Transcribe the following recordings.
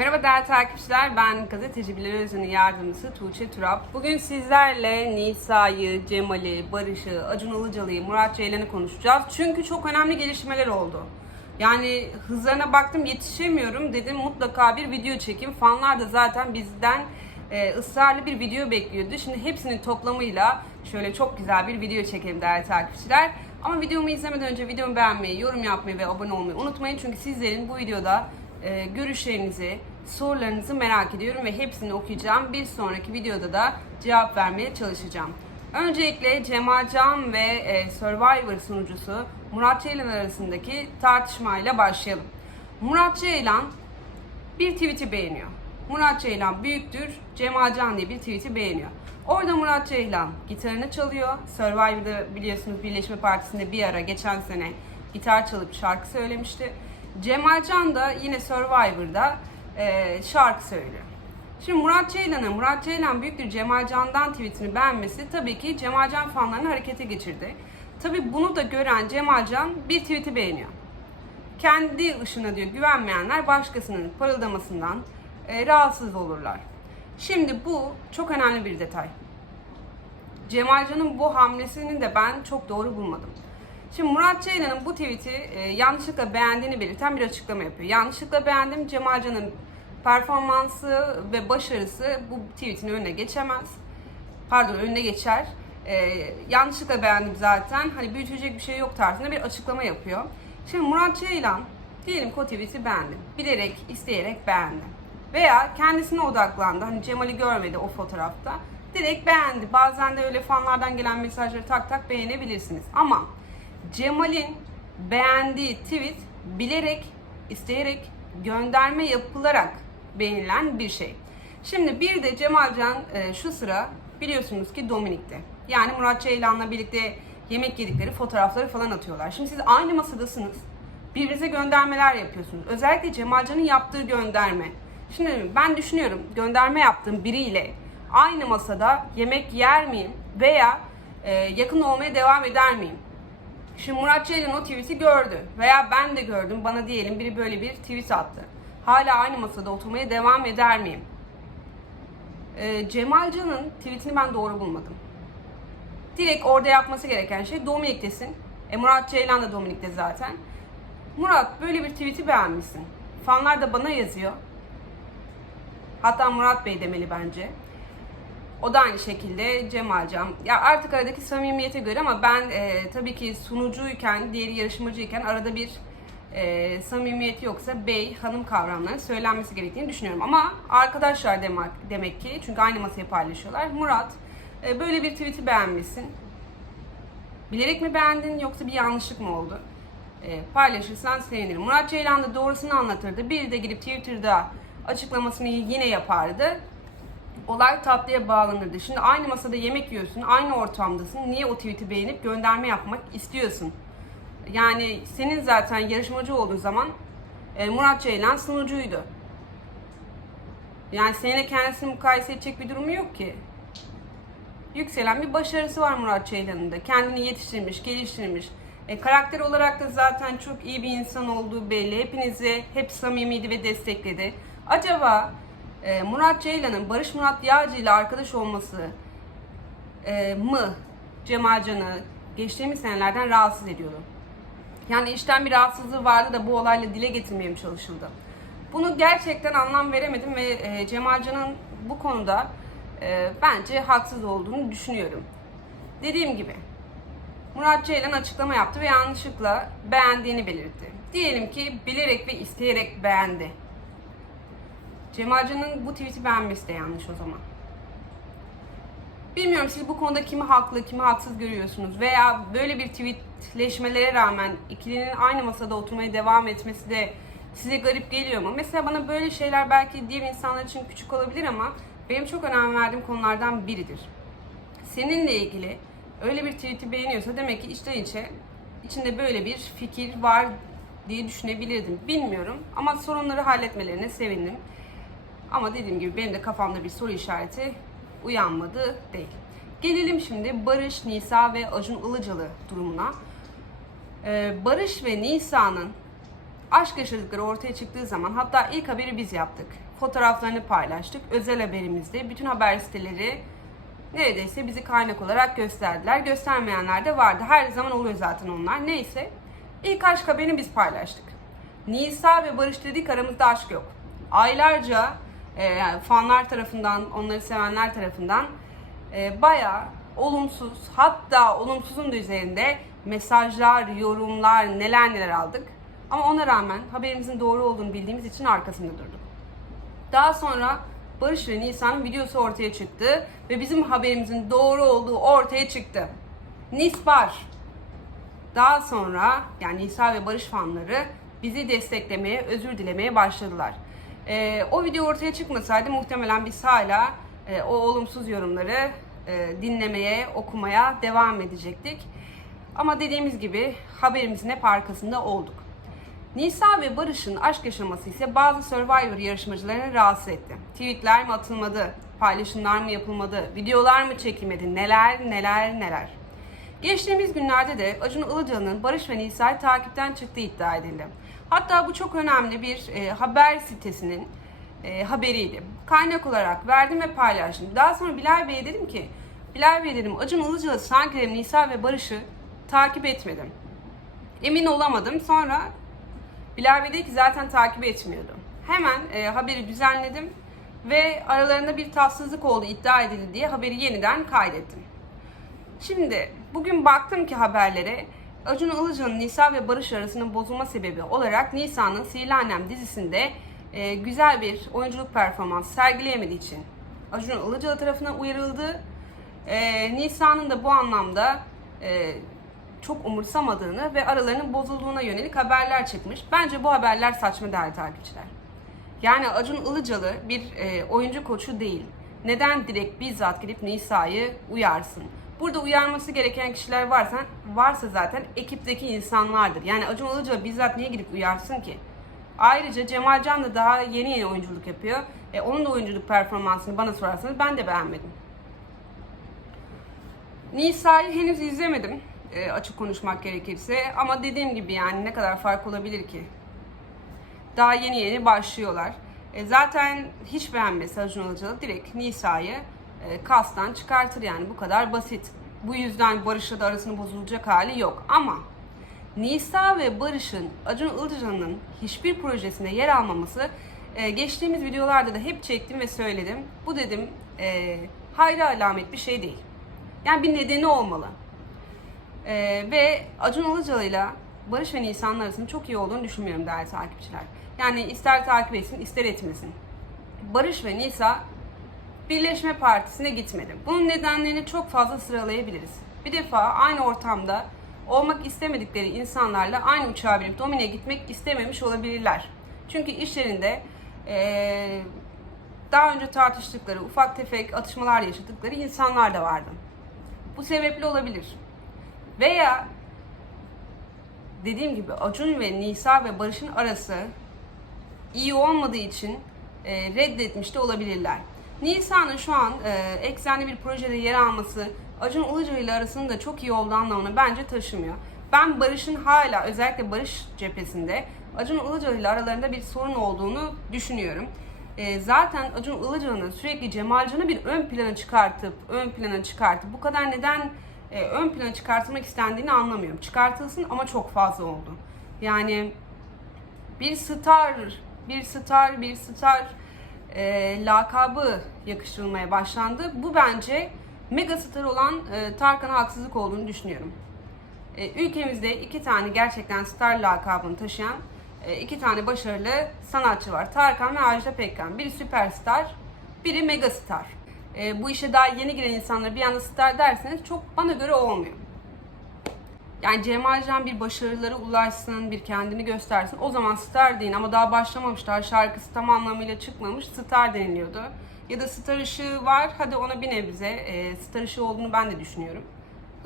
Merhaba değerli takipçiler, ben gazeteci Bilal Özün'ün yardımcısı Tuğçe Turap. Bugün sizlerle Nisa'yı, Cemal'i, Barış'ı, Acun Ilıcalı'yı, Murat Ceylan'ı konuşacağız. Çünkü çok önemli gelişmeler oldu. Yani hızlarına baktım yetişemiyorum dedim mutlaka bir video çekeyim. Fanlar da zaten bizden e, ısrarlı bir video bekliyordu. Şimdi hepsinin toplamıyla şöyle çok güzel bir video çekelim değerli takipçiler. Ama videomu izlemeden önce videomu beğenmeyi, yorum yapmayı ve abone olmayı unutmayın. Çünkü sizlerin bu videoda e, görüşlerinizi, sorularınızı merak ediyorum ve hepsini okuyacağım. Bir sonraki videoda da cevap vermeye çalışacağım. Öncelikle Cemalcan ve e, Survivor sunucusu Murat Ceylan arasındaki tartışmayla başlayalım. Murat Ceylan bir tweet'i beğeniyor. Murat Ceylan büyüktür, Cemalcan diye bir tweet'i beğeniyor. Orada Murat Ceylan gitarını çalıyor. Survivor'da biliyorsunuz Birleşme Partisi'nde bir ara geçen sene gitar çalıp şarkı söylemişti. Cemalcan da yine Survivor'da e, şarkı söylüyor. Şimdi Murat Ceylan'ın Murat Ceylan büyüktür Cemalcan'dan tweetini beğenmesi tabii ki Cemalcan fanlarını harekete geçirdi. Tabii bunu da gören Cemalcan bir tweet'i beğeniyor. Kendi ışına diyor güvenmeyenler başkasının parıldamasından e, rahatsız olurlar. Şimdi bu çok önemli bir detay. Cemalcan'ın bu hamlesini de ben çok doğru bulmadım. Şimdi Murat Ceylan'ın bu tweet'i e, yanlışlıkla beğendiğini belirten bir açıklama yapıyor. Yanlışlıkla beğendim Cemalcan'ın performansı ve başarısı bu tweet'in önüne geçemez. Pardon önüne geçer. E, yanlışlıkla beğendim zaten. Hani büyütecek bir şey yok tarzında bir açıklama yapıyor. Şimdi Murat Ceylan diyelim ki tweet'i beğendi. Bilerek, isteyerek beğendi. Veya kendisine odaklandı. Hani Cemal'i görmedi o fotoğrafta. Direkt beğendi. Bazen de öyle fanlardan gelen mesajları tak tak beğenebilirsiniz. Ama Cemal'in beğendiği tweet bilerek, isteyerek, gönderme yapılarak beğenilen bir şey. Şimdi bir de Cemalcan e, şu sıra biliyorsunuz ki Dominik'te. Yani Murat Ceylan'la birlikte yemek yedikleri fotoğrafları falan atıyorlar. Şimdi siz aynı masadasınız. Birbirinize göndermeler yapıyorsunuz. Özellikle Cemalcan'ın yaptığı gönderme. Şimdi ben düşünüyorum gönderme yaptığım biriyle aynı masada yemek yer miyim veya e, yakın olmaya devam eder miyim? Şimdi Murat Ceylan o tweet'i gördü veya ben de gördüm bana diyelim biri böyle bir tweet attı. Hala aynı masada oturmaya devam eder miyim? Ee, Cemalcan'ın tweetini ben doğru bulmadım. Direkt orada yapması gereken şey Dominik'tesin. E, Murat Ceylan da Dominik'te zaten. Murat böyle bir tweet'i beğenmişsin. Fanlar da bana yazıyor. Hatta Murat Bey demeli bence. O da aynı şekilde Cemalcan. Ya artık aradaki samimiyete göre ama ben e, tabii ki sunucuyken, diğeri yarışmacıyken arada bir e, samimiyet yoksa bey, hanım kavramlarının söylenmesi gerektiğini düşünüyorum. Ama arkadaşlar demek, demek ki çünkü aynı masayı paylaşıyorlar. Murat e, böyle bir tweet'i beğenmişsin. Bilerek mi beğendin yoksa bir yanlışlık mı oldu? E, paylaşırsan sevinirim. Murat Ceylan da doğrusunu anlatırdı. Bir de girip Twitter'da açıklamasını yine yapardı olay tatlıya bağlanırdı. Şimdi aynı masada yemek yiyorsun, aynı ortamdasın. Niye o tweet'i beğenip gönderme yapmak istiyorsun? Yani senin zaten yarışmacı olduğun zaman e, Murat Ceylan sunucuydu. Yani seninle kendisini mukayese edecek bir durumu yok ki. Yükselen bir başarısı var Murat Ceylan'ın da. Kendini yetiştirmiş, geliştirmiş. E, karakter olarak da zaten çok iyi bir insan olduğu belli. Hepinizi hep samimiydi ve destekledi. Acaba e, Murat Ceylan'ın Barış Murat Yağcı ile arkadaş olması e, mı Cemalcan'ı geçtiğimiz senelerden rahatsız ediyordu. Yani işten bir rahatsızlığı vardı da bu olayla dile getirmeye mi çalışıldı? Bunu gerçekten anlam veremedim ve e, Cemalcan'ın bu konuda e, bence haksız olduğunu düşünüyorum. Dediğim gibi Murat Ceylan açıklama yaptı ve yanlışlıkla beğendiğini belirtti. Diyelim ki bilerek ve isteyerek beğendi. Cemalcan'ın bu tweet'i beğenmesi de yanlış o zaman. Bilmiyorum siz bu konuda kimi haklı, kimi haksız görüyorsunuz veya böyle bir tweetleşmelere rağmen ikilinin aynı masada oturmaya devam etmesi de size garip geliyor mu? Mesela bana böyle şeyler belki diğer insanlar için küçük olabilir ama benim çok önem verdiğim konulardan biridir. Seninle ilgili öyle bir tweet'i beğeniyorsa demek ki içten içe içinde böyle bir fikir var diye düşünebilirdim. Bilmiyorum ama sorunları halletmelerine sevindim. Ama dediğim gibi benim de kafamda bir soru işareti uyanmadı değil. Gelelim şimdi Barış, Nisa ve Acun Ilıcalı durumuna. Ee, Barış ve Nisa'nın aşk yaşadıkları ortaya çıktığı zaman hatta ilk haberi biz yaptık. Fotoğraflarını paylaştık. Özel haberimizde bütün haber siteleri neredeyse bizi kaynak olarak gösterdiler. Göstermeyenler de vardı. Her zaman oluyor zaten onlar. Neyse. İlk aşk haberini biz paylaştık. Nisa ve Barış dedik aramızda aşk yok. Aylarca e, yani fanlar tarafından, onları sevenler tarafından e, bayağı olumsuz hatta olumsuzun da üzerinde mesajlar, yorumlar, neler neler aldık. Ama ona rağmen haberimizin doğru olduğunu bildiğimiz için arkasında durduk. Daha sonra Barış ve Nisa'nın videosu ortaya çıktı ve bizim haberimizin doğru olduğu ortaya çıktı. Nisbar. Daha sonra yani Nisa ve Barış fanları bizi desteklemeye, özür dilemeye başladılar. Ee, o video ortaya çıkmasaydı muhtemelen biz hala e, o olumsuz yorumları e, dinlemeye, okumaya devam edecektik. Ama dediğimiz gibi haberimizin hep arkasında olduk. Nisa ve Barış'ın aşk yaşaması ise bazı Survivor yarışmacılarını rahatsız etti. Tweetler mi atılmadı, paylaşımlar mı yapılmadı, videolar mı çekilmedi, neler neler neler. Geçtiğimiz günlerde de Acun Ilıcalı'nın Barış ve Nisa'yı takipten çıktığı iddia edildi. Hatta bu çok önemli bir e, haber sitesinin e, haberiydi. Kaynak olarak verdim ve paylaştım. Daha sonra Bilal Bey'e dedim ki, Bilal Bey dedim Acun Ilıcalı sanki dedim Nisa ve Barış'ı takip etmedim. Emin olamadım. Sonra Bilal Bey dedi ki zaten takip etmiyordu. Hemen e, haberi düzenledim ve aralarında bir tatsızlık oldu iddia edildi diye haberi yeniden kaydettim. Şimdi bugün baktım ki haberlere Acun Ilıcalı'nın Nisa ve Barış arasının bozulma sebebi olarak Nisa'nın Sihirli Annem dizisinde e, güzel bir oyunculuk performansı sergileyemediği için Acun Ilıcalı tarafından uyarıldı. E, Nisa'nın da bu anlamda e, çok umursamadığını ve aralarının bozulduğuna yönelik haberler çıkmış. Bence bu haberler saçma değerli takipçiler. Yani Acun Ilıcalı bir e, oyuncu koçu değil. Neden direkt bizzat gidip Nisa'yı uyarsın? Burada uyarması gereken kişiler varsa, varsa zaten ekipteki insanlardır. Yani Acun Ilıcalı bizzat niye gidip uyarsın ki? Ayrıca Cemal Can da daha yeni yeni oyunculuk yapıyor. E, onun da oyunculuk performansını bana sorarsanız ben de beğenmedim. Nisa'yı henüz izlemedim e, açık konuşmak gerekirse ama dediğim gibi yani ne kadar fark olabilir ki? Daha yeni yeni başlıyorlar. E, zaten hiç beğenmesi Acun Ilıcalı direkt Nisa'yı e, kastan çıkartır yani bu kadar basit. Bu yüzden Barış'la da arasının bozulacak hali yok ama Nisa ve Barış'ın Acun Ilıcalı'nın hiçbir projesinde yer almaması e, geçtiğimiz videolarda da hep çektim ve söyledim. Bu dedim e, hayra alamet bir şey değil. Yani bir nedeni olmalı. E, ve Acun Ilıcalı'yla Barış ve Nisa'nın arasının çok iyi olduğunu düşünmüyorum değerli takipçiler. Yani ister takip etsin ister etmesin. Barış ve Nisa Birleşme Partisi'ne gitmedi. Bunun nedenlerini çok fazla sıralayabiliriz. Bir defa aynı ortamda olmak istemedikleri insanlarla aynı uçağa binip domine gitmek istememiş olabilirler. Çünkü işlerinde ee, daha önce tartıştıkları, ufak tefek atışmalar yaşadıkları insanlar da vardı. Bu sebeple olabilir. Veya dediğim gibi Acun ve Nisa ve Barış'ın arası iyi olmadığı için e, reddetmiş de olabilirler. Nisa'nın şu an e, eksenli bir projede yer alması Acun Ilıcalı ile arasının çok iyi olduğu anlamını bence taşımıyor. Ben Barış'ın hala özellikle Barış cephesinde Acun Ilıcalı ile aralarında bir sorun olduğunu düşünüyorum. E, zaten Acun Ilıcalı'nın sürekli Cemalcan'ı bir ön plana çıkartıp ön plana çıkartıp bu kadar neden e, ön plana çıkartılmak istendiğini anlamıyorum. Çıkartılsın ama çok fazla oldu. Yani bir star, bir star, bir star e, lakabı yakıştırılmaya başlandı. Bu bence mega star olan e, Tarkan'a haksızlık olduğunu düşünüyorum. E, ülkemizde iki tane gerçekten star lakabını taşıyan e, iki tane başarılı sanatçı var. Tarkan ve Ajda Pekkan. Biri süperstar, biri mega star. E, bu işe daha yeni giren insanlara bir anda star derseniz çok bana göre olmuyor. Yani Cemal Can bir başarılara ulaşsın, bir kendini göstersin. O zaman star deyin ama daha başlamamış, daha şarkısı tam anlamıyla çıkmamış. Star deniliyordu. Ya da star ışığı var, hadi ona bir nebze. E, star ışığı olduğunu ben de düşünüyorum.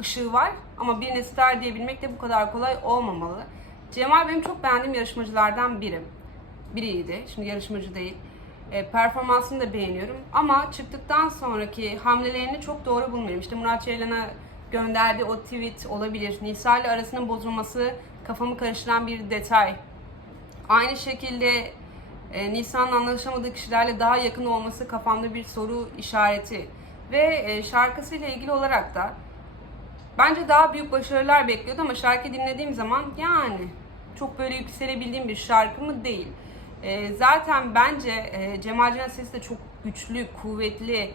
Işığı var ama birine star diyebilmek de bu kadar kolay olmamalı. Cemal benim çok beğendiğim yarışmacılardan biri. Biriydi, şimdi yarışmacı değil. E, performansını da beğeniyorum. Ama çıktıktan sonraki hamlelerini çok doğru bulmuyorum. İşte Murat Ceylan'a gönderdiği o tweet olabilir. Nisa ile arasının bozulması kafamı karıştıran bir detay. Aynı şekilde e, Nisan'ın anlaşamadığı kişilerle daha yakın olması kafamda bir soru işareti. Ve e, şarkısıyla ilgili olarak da bence daha büyük başarılar bekliyordu ama şarkı dinlediğim zaman yani çok böyle yükselebildiğim bir şarkı mı değil. E, zaten bence e, Cemal Can'ın sesi de çok güçlü, kuvvetli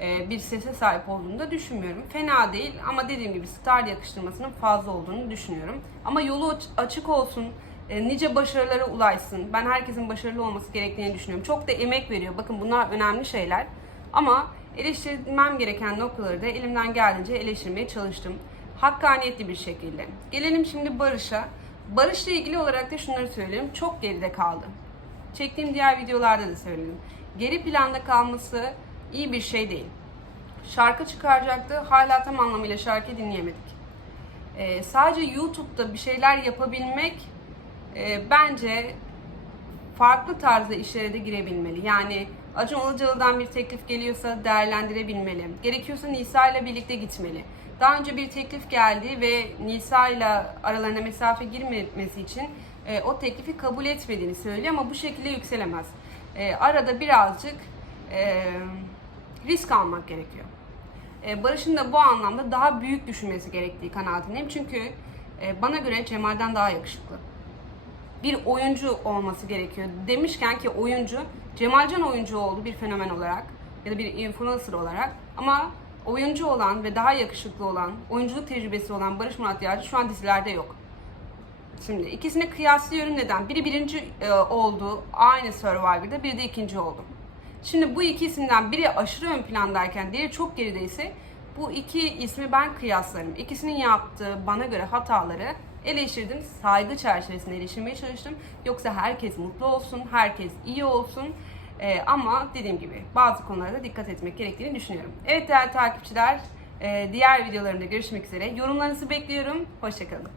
bir sese sahip olduğunu da düşünmüyorum. Fena değil ama dediğim gibi star yakıştırmasının fazla olduğunu düşünüyorum. Ama yolu aç- açık olsun, e, nice başarılara ulaşsın. Ben herkesin başarılı olması gerektiğini düşünüyorum. Çok da emek veriyor. Bakın bunlar önemli şeyler. Ama eleştirmem gereken noktaları da elimden geldiğince eleştirmeye çalıştım. Hakkaniyetli bir şekilde. Gelelim şimdi Barış'a. Barış'la ilgili olarak da şunları söyleyeyim. Çok geride kaldı. Çektiğim diğer videolarda da söyledim. Geri planda kalması iyi bir şey değil. Şarkı çıkaracaktı. Hala tam anlamıyla şarkı dinleyemedik. Ee, sadece YouTube'da bir şeyler yapabilmek e, bence farklı tarzda işlere de girebilmeli. Yani Acun Ilıcalı'dan bir teklif geliyorsa değerlendirebilmeli. Gerekiyorsa Nisa ile birlikte gitmeli. Daha önce bir teklif geldi ve Nisa ile aralarına mesafe girmemesi için e, o teklifi kabul etmediğini söylüyor ama bu şekilde yükselemez. E, arada birazcık e, risk almak gerekiyor. E, Barış'ın da bu anlamda daha büyük düşünmesi gerektiği kanaatindeyim. Çünkü e, bana göre Cemal'den daha yakışıklı bir oyuncu olması gerekiyor. Demişken ki oyuncu, Cemalcan oyuncu oldu bir fenomen olarak ya da bir influencer olarak ama oyuncu olan ve daha yakışıklı olan, oyunculuk tecrübesi olan Barış Murat Yağcı şu an dizilerde yok. Şimdi ikisini kıyaslıyorum neden? Biri birinci e, oldu aynı Survivor'da, biri de ikinci oldu. Şimdi bu iki isimden biri aşırı ön plandayken diğeri çok gerideyse bu iki ismi ben kıyaslarım. İkisinin yaptığı bana göre hataları eleştirdim. Saygı çerçevesinde eleştirmeye çalıştım. Yoksa herkes mutlu olsun, herkes iyi olsun. Ee, ama dediğim gibi bazı konularda dikkat etmek gerektiğini düşünüyorum. Evet değerli takipçiler, e, diğer videolarımda görüşmek üzere. Yorumlarınızı bekliyorum. Hoşçakalın.